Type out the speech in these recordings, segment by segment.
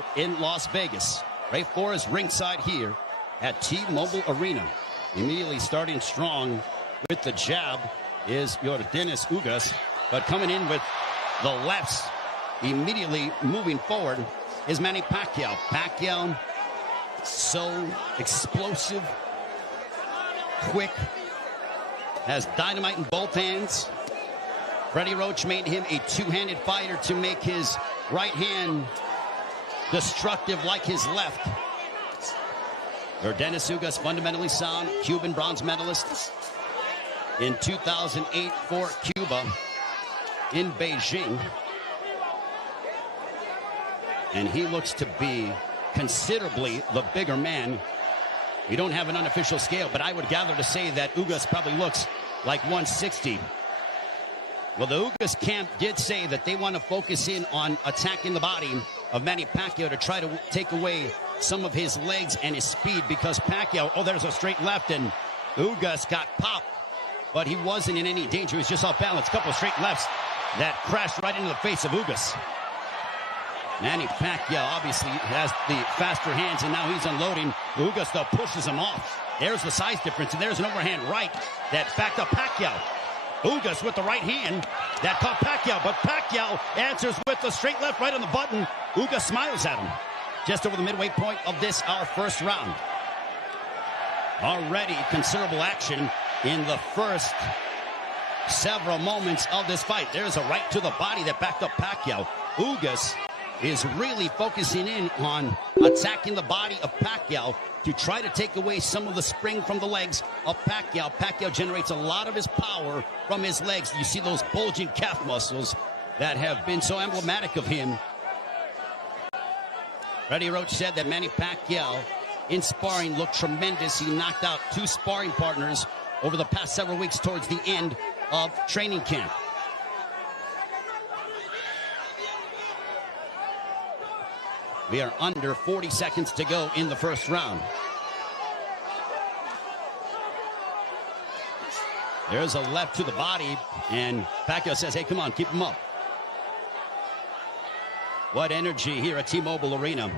here in Las Vegas. Ray Flores ringside here at T-Mobile Arena. Immediately starting strong with the jab is Yordenis Ugas, but coming in with the lefts, immediately moving forward is Manny Pacquiao. Pacquiao, so explosive, quick, has dynamite in both hands. Freddie Roach made him a two-handed fighter to make his right hand destructive like his left. Yordenis Ugas, fundamentally sound, Cuban bronze medalist in 2008 for Cuba in Beijing. And he looks to be considerably the bigger man. We don't have an unofficial scale, but I would gather to say that Ugas probably looks like 160. Well, the Ugas camp did say that they want to focus in on attacking the body of Manny Pacquiao to try to take away some of his legs and his speed, because Pacquiao, oh, there's a straight left, and Ugas got popped, but he wasn't in any danger. He was just off balance. A couple of straight lefts that crashed right into the face of Ugas. Manny Pacquiao obviously has the faster hands, and now he's unloading. Ugas, though, pushes him off. There's the size difference, and there's an overhand right that backed up Pacquiao. Ugas with the right hand that caught Pacquiao, but Pacquiao answers with the straight left right on the button. Ugas smiles at him. Just over the midway point of this, our first round. Already considerable action in the first several moments of this fight. There's a right to the body that backed up Pacquiao. Ugas is really focusing in on attacking the body of Pacquiao to try to take away some of the spring from the legs of Pacquiao. Pacquiao generates a lot of his power from his legs. You see those bulging calf muscles that have been so emblematic of him. Freddie Roach said that Manny Pacquiao in sparring looked tremendous. He knocked out 2 sparring partners over the past several weeks towards the end of training camp. We are under 40 seconds to go in the first round. There's a left to the body, and Pacquiao says, hey, come on, keep him up. What energy here at T-Mobile Arena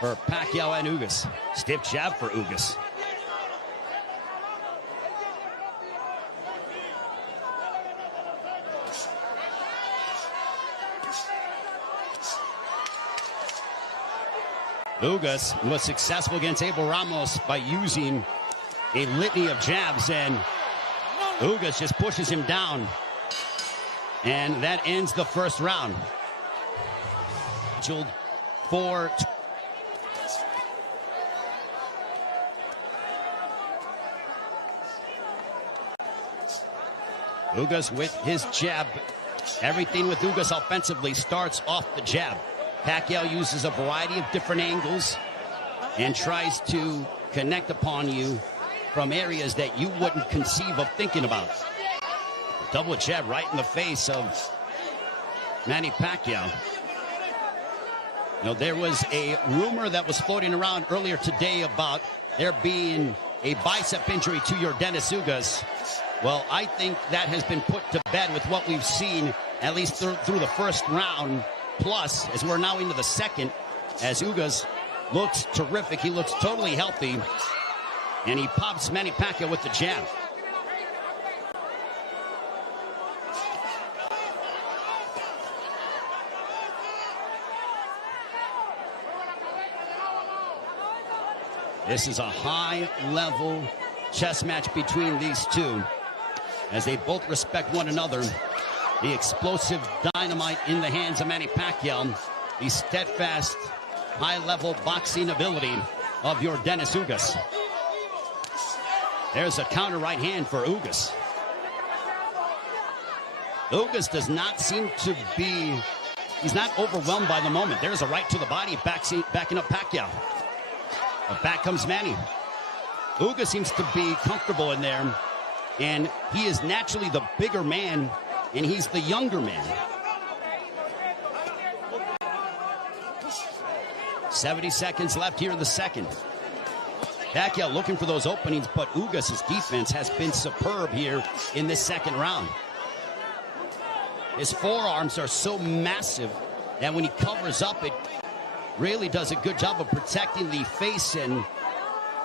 for Pacquiao and Ugas. Stiff jab for Ugas. Ugas was successful against Abel Ramos by using a litany of jabs, and Ugas just pushes him down. And that ends the first round. For Ugas with his jab. Everything with Ugas offensively starts off the jab. Pacquiao uses a variety of different angles and tries to connect upon you from areas that you wouldn't conceive of thinking about. Double jab right in the face of Manny Pacquiao. You know, there was a rumor that was floating around earlier today about there being a bicep injury to Yordenis Ugas. Well, I think that has been put to bed with what we've seen, at least through the first round. Plus, as we're now into the second, as Ugas looks terrific, he looks totally healthy, and he pops Manny Pacquiao with the jab. This is a high-level chess match between these two, as they both respect one another. The explosive dynamite in the hands of Manny Pacquiao, the steadfast, high-level boxing ability of Yordenis Ugas. There's a counter right hand for Ugas. Ugas does not seem to be, he's not overwhelmed by the moment. There's a right to the body, backing up Pacquiao. But back comes Manny. Ugas seems to be comfortable in there, and he is naturally the bigger man, and he's the younger man. 70 seconds left here in the second. Pacquiao looking for those openings, but Ugas' defense has been superb here in this second round. His forearms are so massive And when he covers up, it really does a good job of protecting the face and,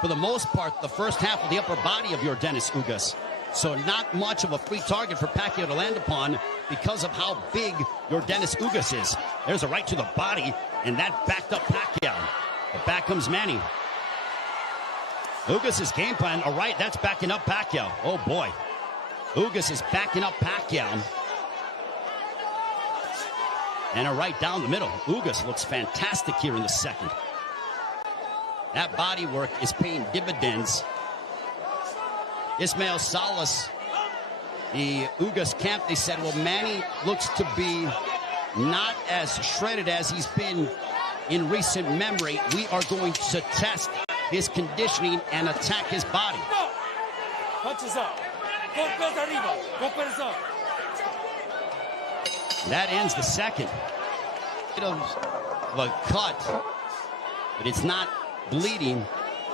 for the most part, the first half of the upper body of Yordenis Ugas. So not much of a free target for Pacquiao to land upon because of how big Yordenis Ugas is. There's a right to the body, and that backed up Pacquiao. But back comes Manny. Ugas' game plan, all right, that's backing up Pacquiao. Oh, boy. Ugas is backing up Pacquiao. And a right down the middle. Ugas looks fantastic here in the second. That body work is paying dividends. Ismael Salas, the Ugas camp, they said, well, Manny looks to be not as shredded as he's been in recent memory. We are going to test his conditioning and attack his body. Punches up. That ends the second. Of a cut, but it's not bleeding.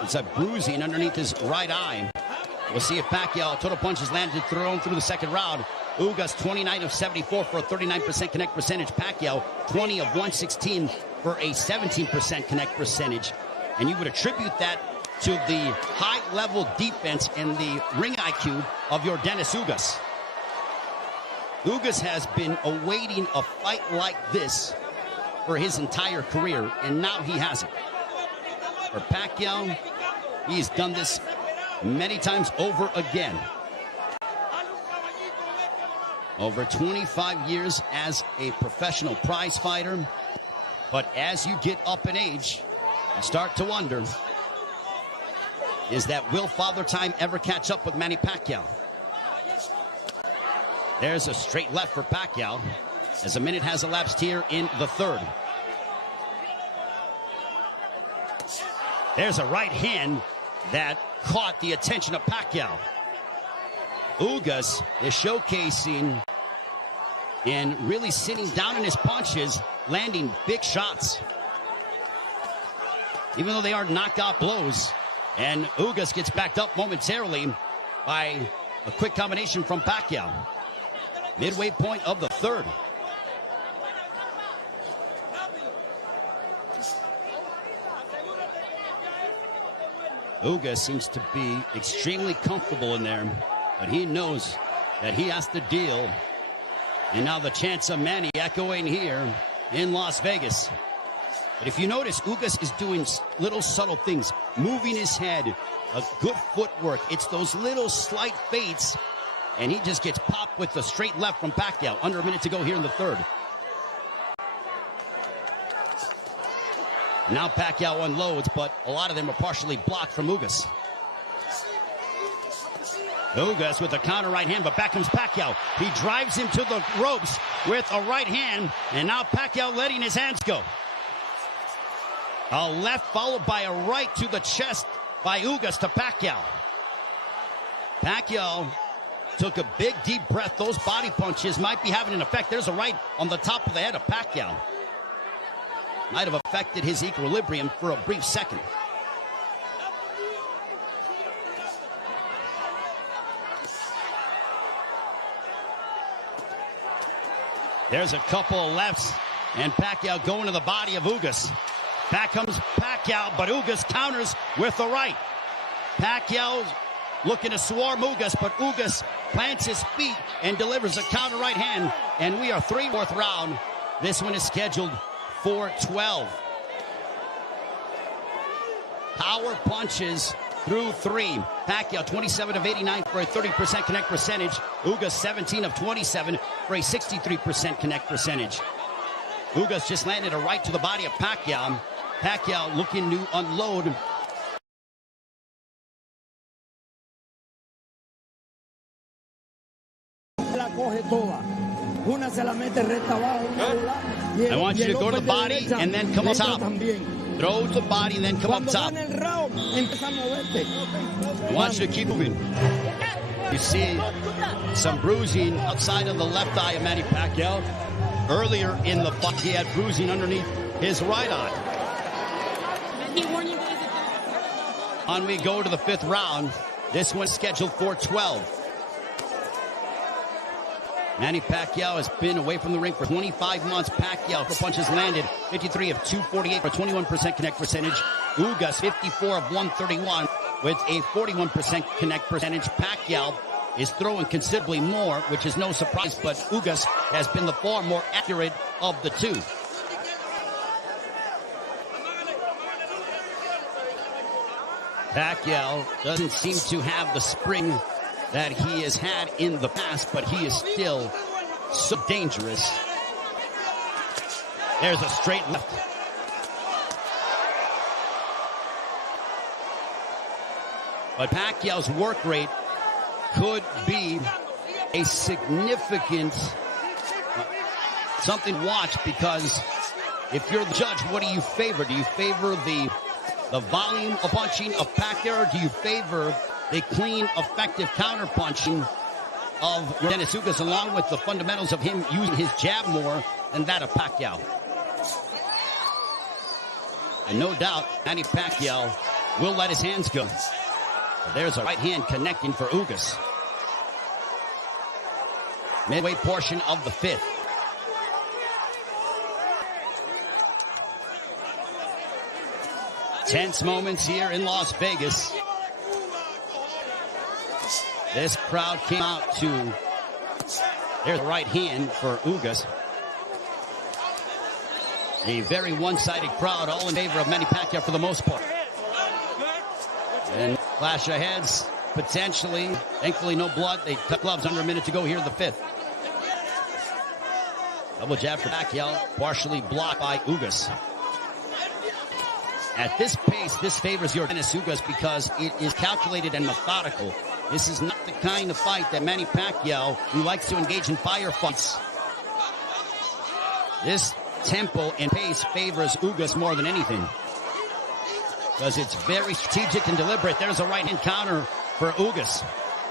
It's a bruising underneath his right eye. We'll see if Pacquiao, total punches landed thrown through the second round. Ugas 29 of 74 for a 39% connect percentage. Pacquiao 20 of 116 for a 17% connect percentage. And you would attribute that to the high-level defense and the ring IQ of Yordenis Ugas. Ugas has been awaiting a fight like this for his entire career, and now he has it. For Pacquiao, he's done this many times over again. Over 25 years as a professional prize fighter. But as you get up in age, you start to wonder, is that will Father Time ever catch up with Manny Pacquiao? There's a straight left for Pacquiao as a minute has elapsed here in the third. There's a right hand that caught the attention of Pacquiao. Ugas is showcasing and really sitting down in his punches, landing big shots. Even though they are knockout blows. And Ugas gets backed up momentarily by a quick combination from Pacquiao. Midway point of the third. Ugas seems to be extremely comfortable in there, but he knows that he has to deal. And now the chance of Manny echoing here in Las Vegas. But if you notice, Ugas is doing little subtle things, moving his head, a good footwork. It's those little slight feints, and he just gets popped with the straight left from Pacquiao. Under a minute to go here in the third. Now Pacquiao unloads, but a lot of them are partially blocked from Ugas. Ugas with a counter right hand, but back comes Pacquiao. He drives him to the ropes with a right hand, and now Pacquiao letting his hands go. A left followed by a right to the chest by Ugas to Pacquiao. Pacquiao took a big deep breath. Those body punches might be having an effect. There's a right on the top of the head of Pacquiao. Might have affected his equilibrium for a brief second. There's a couple of lefts, and Pacquiao going to the body of Ugas. Back comes Pacquiao, but Ugas counters with the right. Pacquiao looking to swarm Ugas, but Ugas plants his feet and delivers a counter right hand. And we are fourth round. This one is scheduled for 12. Power punches through three. Pacquiao 27 of 89 for a 30% connect percentage. Ugas 17 of 27 for a 63% connect percentage. Ugas just landed a right to the body of Pacquiao. Pacquiao looking to unload. I want you to go to the body and then come up top. Throw to the body and then come up top. I want you to keep moving. You see some bruising outside of the left eye of Manny Pacquiao. Earlier in the fight, he had bruising underneath his right eye. On we go to the fifth round. This one's scheduled for 12. Manny Pacquiao has been away from the ring for 25 months. Pacquiao, for punches landed, 53 of 248 for 21% connect percentage. Ugas, 54 of 131 with a 41% connect percentage. Pacquiao is throwing considerably more, which is no surprise, but Ugas has been the far more accurate of the two. Pacquiao doesn't seem to have the spring that he has had in the past, but he is still so dangerous. There's a straight left. But Pacquiao's work rate could be a significant something to watch, because if you're the judge, what do you favor? Do you favor the volume of punching of Pacquiao, or do you favor the clean, effective counter-punching of Yordenis Ugas, along with the fundamentals of him using his jab more than that of Pacquiao? And no doubt, Manny Pacquiao will let his hands go. There's a right hand connecting for Ugas. Midway portion of the fifth. Tense moments here in Las Vegas. This crowd came out to, there's the right hand for Ugas. A very one-sided crowd, all in favor of Manny Pacquiao for the most part. And clash of heads, potentially. Thankfully, no blood. They cut gloves under a minute to go here in the fifth. Double jab for Pacquiao, partially blocked by Ugas. At this pace, this favors Yordenis Ugas because it is calculated and methodical. This is not the kind of fight that Manny Pacquiao, who likes to engage in firefights. This tempo and pace favors Ugas more than anything, because it's very strategic and deliberate. There's a right-hand counter for Ugas.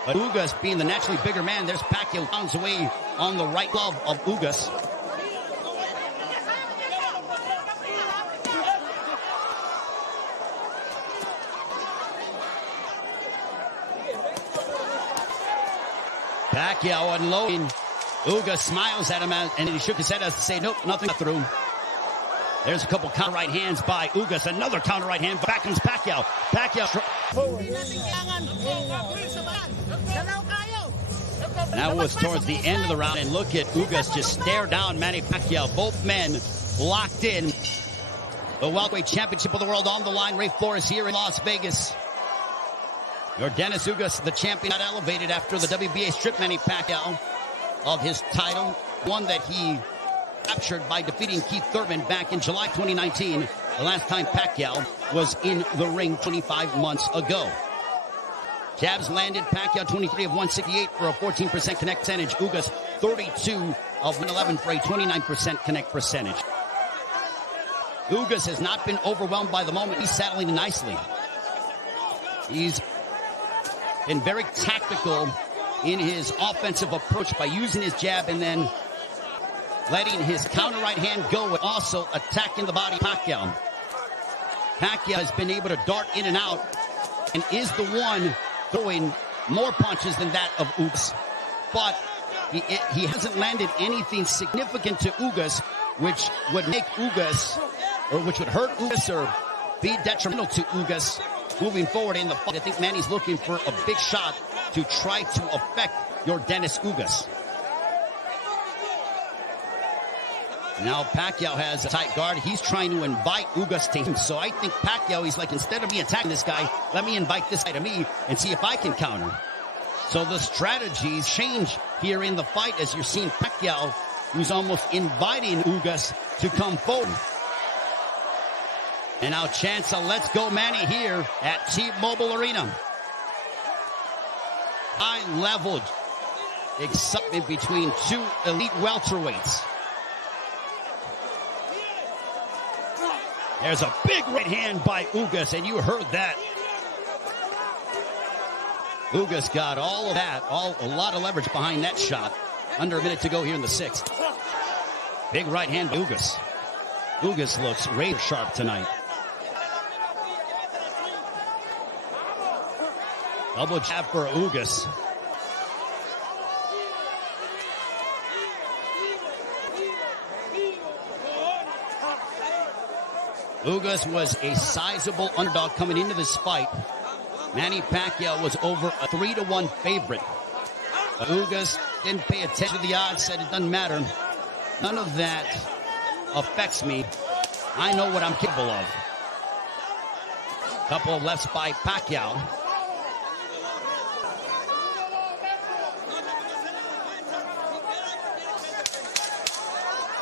But Ugas, being the naturally bigger man, there's Pacquiao pounds away on the right glove of Ugas. Pacquiao unloading. Ugas smiles at him, and he shook his head as to say, nope, nothing got through. There's a couple counter right hands by Ugas. Another counter right hand. Back comes Pacquiao. Pacquiao. That was towards the end of the round, and look at Ugas just stare down Manny Pacquiao. Both men locked in. The welterweight championship of the world on the line. Ray Flores here in Las Vegas. Yordenis Ugas, the champion, got elevated after the WBA stripped Manny Pacquiao of his title, one that he captured by defeating Keith Thurman back in July 2019, the last time Pacquiao was in the ring 25 months ago. Jabs landed. Pacquiao 23 of 168 for a 14% connect percentage. Ugas 32 of 111 for a 29% connect percentage. Ugas has not been overwhelmed by the moment. He's settling in nicely. He's been very tactical in his offensive approach by using his jab and then letting his counter right hand go, and also attacking the body of Pacquiao. Pacquiao has been able to dart in and out and is the one throwing more punches than that of Ugas. But he hasn't landed anything significant to Ugas, which would make Ugas, or which would hurt Ugas or be detrimental to Ugas moving forward in the fight. I think Manny's looking for a big shot to try to affect Yordenis Ugas. Now Pacquiao has a tight guard. He's trying to invite Ugas to him. So I think Pacquiao, he's like, instead of me attacking this guy, let me invite this guy to me and see if I can counter. So the strategies change here in the fight, as you're seeing Pacquiao, who's almost inviting Ugas to come forward. And now chance of let's go Manny here at T-Mobile Arena. High-level excitement between two elite welterweights. There's a big right hand by Ugas, and you heard that. Ugas got all of that, a lot of leverage behind that shot. Under a minute to go here in the sixth. Big right hand by Ugas. Ugas looks razor sharp tonight. Double jab for Ugas. Ugas was a sizable underdog coming into this fight. Manny Pacquiao was over a 3-1 favorite. But Ugas didn't pay attention to the odds, said it doesn't matter. None of that affects me. I know what I'm capable of. Couple of lefts by Pacquiao.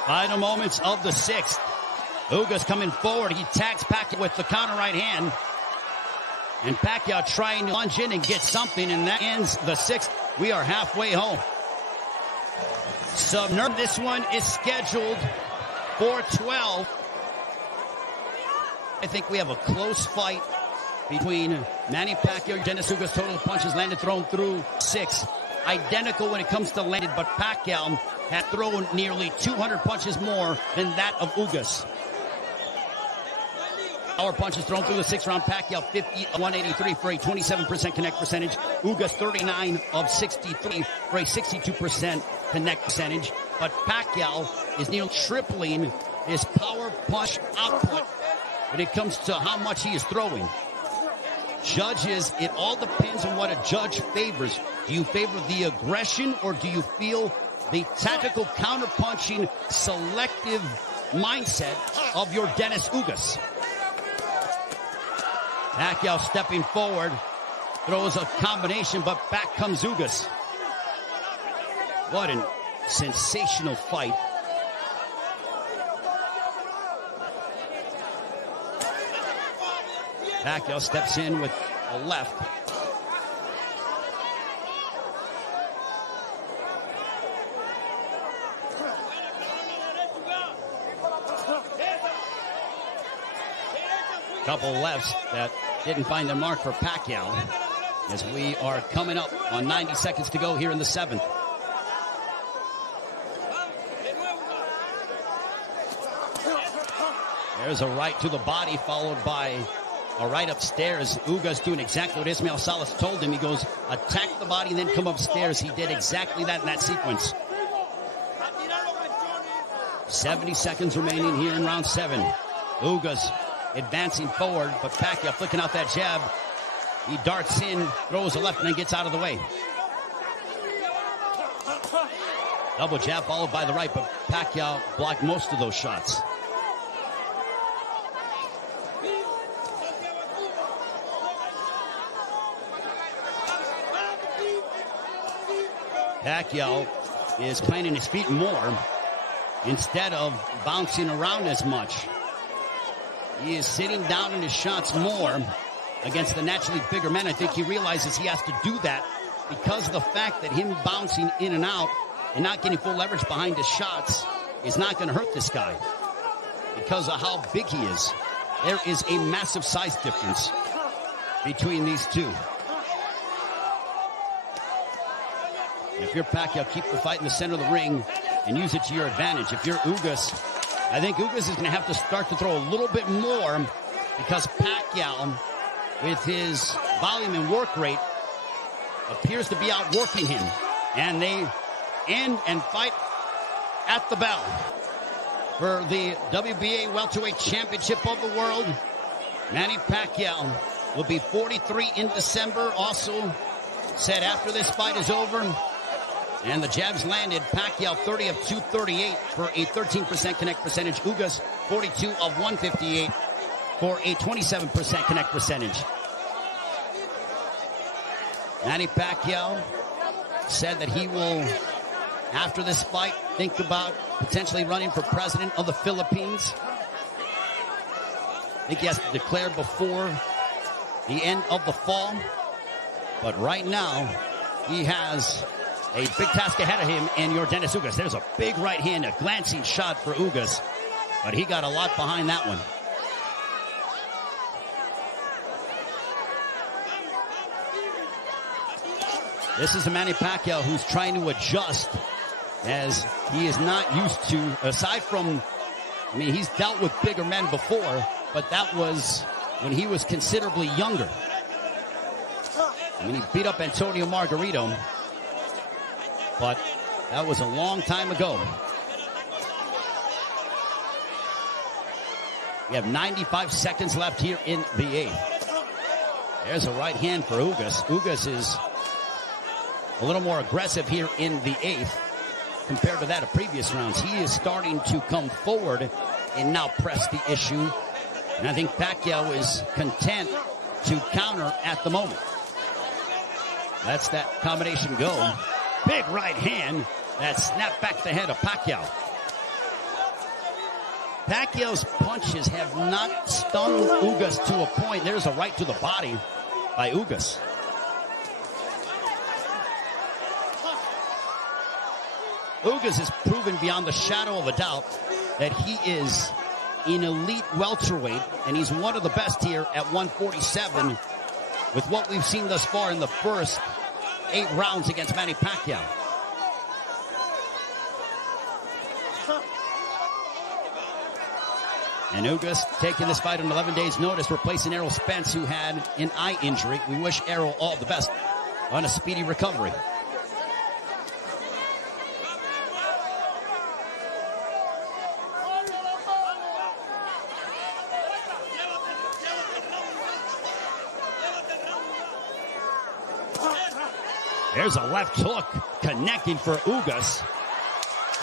Final moments of the sixth. Ugas coming forward. He tags Pacquiao with the counter right hand. And Pacquiao trying to lunge in and get something, and that ends the sixth. We are halfway home. This one is scheduled for 12. I think we have a close fight between Manny Pacquiao and Yordenis Ugas. Total punches landed, thrown through 6. Identical when it comes to landed, but Pacquiao had thrown nearly 200 punches more than that of Ugas. Power punches thrown through the 6th round. Pacquiao 50 of 183 for a 27% connect percentage. Ugas 39 of 63 for a 62% connect percentage. But Pacquiao is nearly tripling his power punch output when it comes to how much he is throwing. Judges, it all depends on what a judge favors. Do you favor the aggression, or do you feel the tactical counterpunching selective mindset of Yordenis Ugas? Pacquiao stepping forward, throws a combination, but back comes Ugas. What a sensational fight. Pacquiao steps in with a left. Couple lefts that didn't find their mark for Pacquiao, as we are coming up on 90 seconds to go here in the 7th. There's a right to the body, followed by a right upstairs. Ugas doing exactly what Ismael Salas told him. He goes, attack the body and then come upstairs. He did exactly that in that sequence. 70 seconds remaining here in round 7. Ugas advancing forward, but Pacquiao flicking out that jab. He darts in, throws a left, and then gets out of the way. Double jab followed by the right, but Pacquiao blocked most of those shots. Pacquiao is planting his feet more instead of bouncing around as much. He is sitting down in his shots more against the naturally bigger men. I think he realizes he has to do that because of the fact that him bouncing in and out and not getting full leverage behind his shots is not going to hurt this guy because of how big he is. There is a massive size difference between these two. If you're Pacquiao, keep the fight in the center of the ring and use it to your advantage. If you're Ugas, I think Ugas is going to have to start to throw a little bit more because Pacquiao, with his volume and work rate, appears to be outworking him. And they end and fight at the bell for the WBA Welterweight Championship of the World. Manny Pacquiao will be 43 in December. Also said after this fight is over, and the jabs landed, Pacquiao 30 of 238 for a 13% connect percentage. Ugas 42 of 158 for a 27% connect percentage. Manny Pacquiao said that he will, after this fight, think about potentially running for president of the Philippines. I think he has to declare before the end of the fall. But right now, he has a big task ahead of him in Yordenis Ugas. There's a big right hand, a glancing shot for Ugas, but he got a lot behind that one. This is a Manny Pacquiao who's trying to adjust, as he is not used to, aside from, I mean, he's dealt with bigger men before, but that was when he was considerably younger. I mean, he beat up Antonio Margarito, but that was a long time ago. We have 95 seconds left here in the 8th. There's a right hand for Ugas. Ugas is a little more aggressive here in the 8th compared to that of previous rounds. He is starting to come forward and now press the issue. And I think Pacquiao is content to counter at the moment. Lets that combination go. Big right hand that snapped back the head of Pacquiao. Pacquiao's punches have not stung Ugas to a point. There's a right to the body by Ugas. Ugas has proven beyond the shadow of a doubt that he is an elite welterweight, and he's one of the best here at 147 with what we've seen thus far in the first 8 rounds against Manny Pacquiao. And Ugas taking this fight on 11 days' notice, replacing Errol Spence, who had an eye injury. We wish Errol all the best on a speedy recovery. There's a left hook connecting for Ugas.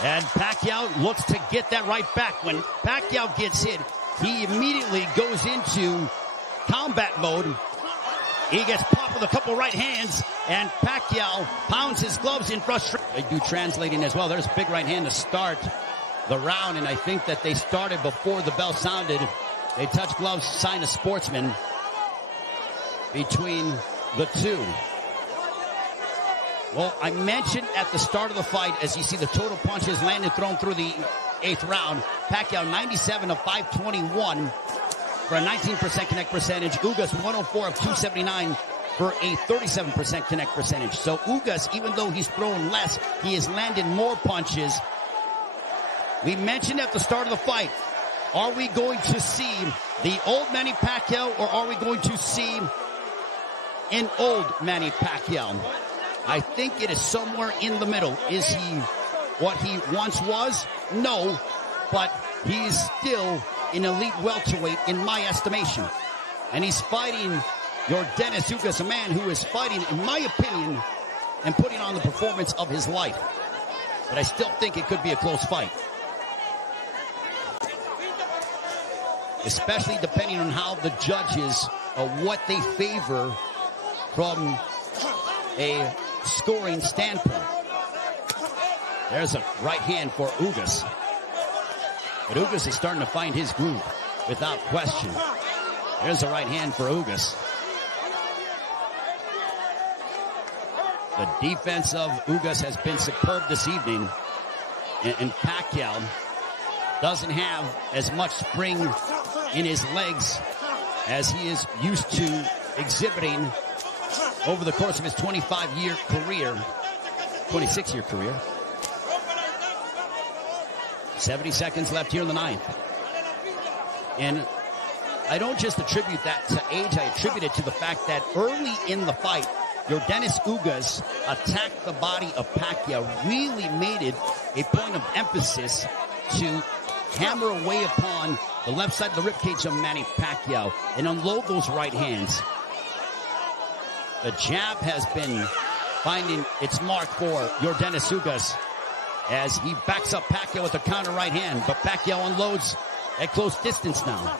And Pacquiao looks to get that right back. When Pacquiao gets hit, he immediately goes into combat mode. He gets popped with a couple right hands, and Pacquiao pounds his gloves in frustration. They do translating as well. There's a big right hand to start the round, and I think that they started before the bell sounded. They touch gloves, sign a sportsman between the two. Well, I mentioned at the start of the fight, as you see the total punches landed, thrown through the 8th round, Pacquiao 97 of 521 for a 19% connect percentage. Ugas 104 of 279 for a 37% connect percentage. So Ugas, even though he's thrown less, he has landed more punches. We mentioned at the start of the fight, are we going to see the old Manny Pacquiao, or are we going to see an old Manny Pacquiao? I think it is somewhere in the middle. Is he what he once was? No, but he's still an elite welterweight in my estimation. And he's fighting Yordenis Ugas, a man who is fighting, in my opinion, and putting on the performance of his life. But I still think it could be a close fight. Especially depending on how the judges, what they favor from a scoring standpoint. There's a right hand for Ugas. But Ugas is starting to find his groove without question. There's a right hand for Ugas. The defense of Ugas has been superb this evening. And Pacquiao doesn't have as much spring in his legs as he is used to exhibiting over the course of his 25-year career, 26-year career. 70 seconds left here in the 9th. And I don't just attribute that to age, I attribute it to the fact that early in the fight, Yordenis Ugas attacked the body of Pacquiao, really made it a point of emphasis to hammer away upon the left side of the ribcage of Manny Pacquiao and unload those right hands. The jab has been finding its mark for Yordenis Ugas as he backs up Pacquiao with a counter right hand, but Pacquiao unloads at close distance now.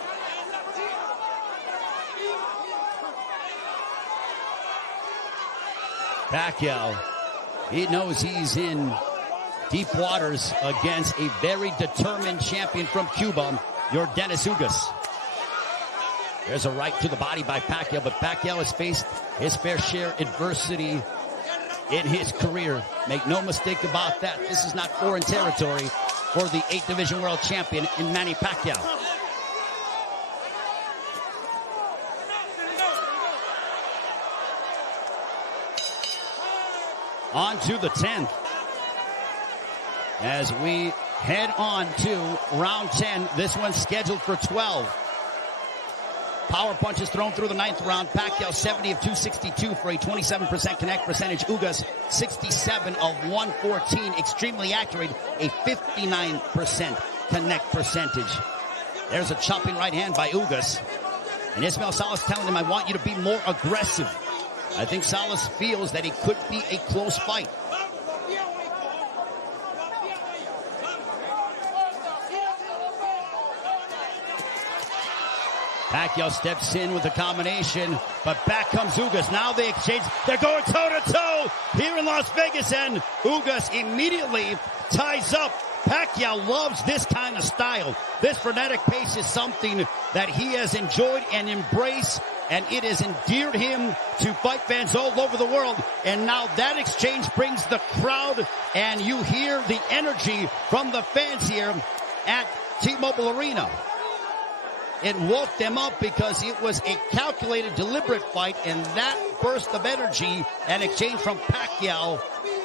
Pacquiao, he knows he's in deep waters against a very determined champion from Cuba, Yordenis Ugas. There's a right to the body by Pacquiao, but Pacquiao has faced his fair share of adversity in his career. Make no mistake about that. This is not foreign territory for the 8th Division World Champion in Manny Pacquiao. On to the 10th. As we head on to round 10, this one's scheduled for 12. Power punches thrown through the 9th round. Pacquiao 70 of 262 for a 27% connect percentage. Ugas 67 of 114. Extremely accurate, a 59% connect percentage. There's a chopping right hand by Ugas. And Ismael Salas telling him, I want you to be more aggressive. I think Salas feels that it could be a close fight. Pacquiao steps in with a combination, but back comes Ugas. Now they exchange. They're going toe-to-toe here in Las Vegas, and Ugas immediately ties up. Pacquiao loves this kind of style. This frenetic pace is something that he has enjoyed and embraced, and it has endeared him to fight fans all over the world. And now that exchange brings the crowd, and you hear the energy from the fans here at T-Mobile Arena. It woke them up because it was a calculated, deliberate fight, and that burst of energy and exchange from Pacquiao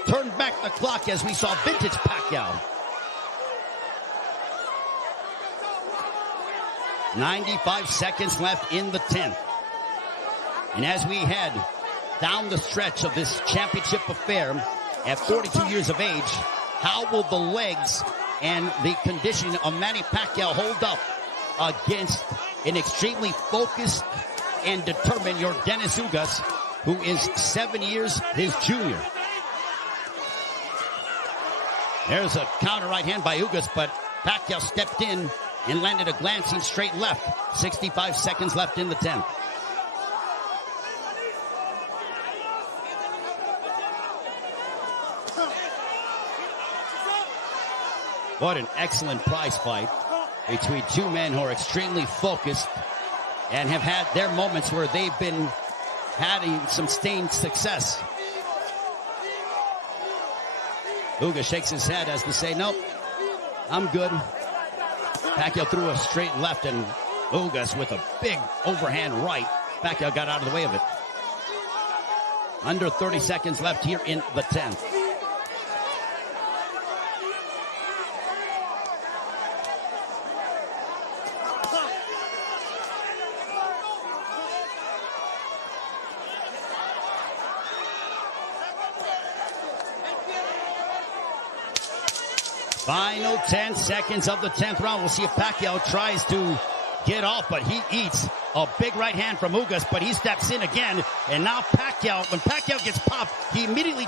turned back the clock as we saw vintage Pacquiao. 95 seconds left in the 10th. And as we head down the stretch of this championship affair at 42 years of age, how will the legs and the conditioning of Manny Pacquiao hold up against an extremely focused and determined Yordenis Ugas, who is 7 years his junior? There's a counter right hand by Ugas, but Pacquiao stepped in and landed a glancing straight left. 65 seconds left in the 10th. What an excellent prize fight between two men who are extremely focused and have had their moments where they've been having some sustained success. Ugas shakes his head as to say, nope, I'm good. Pacquiao threw a straight left, and Ugas with a big overhand right. Pacquiao got out of the way of it. Under 30 seconds left here in the 10th. Final 10 seconds of the 10th round. We'll see if Pacquiao tries to get off, but he eats a big right hand from Ugas, but he steps in again. And now Pacquiao, when Pacquiao gets popped, he immediately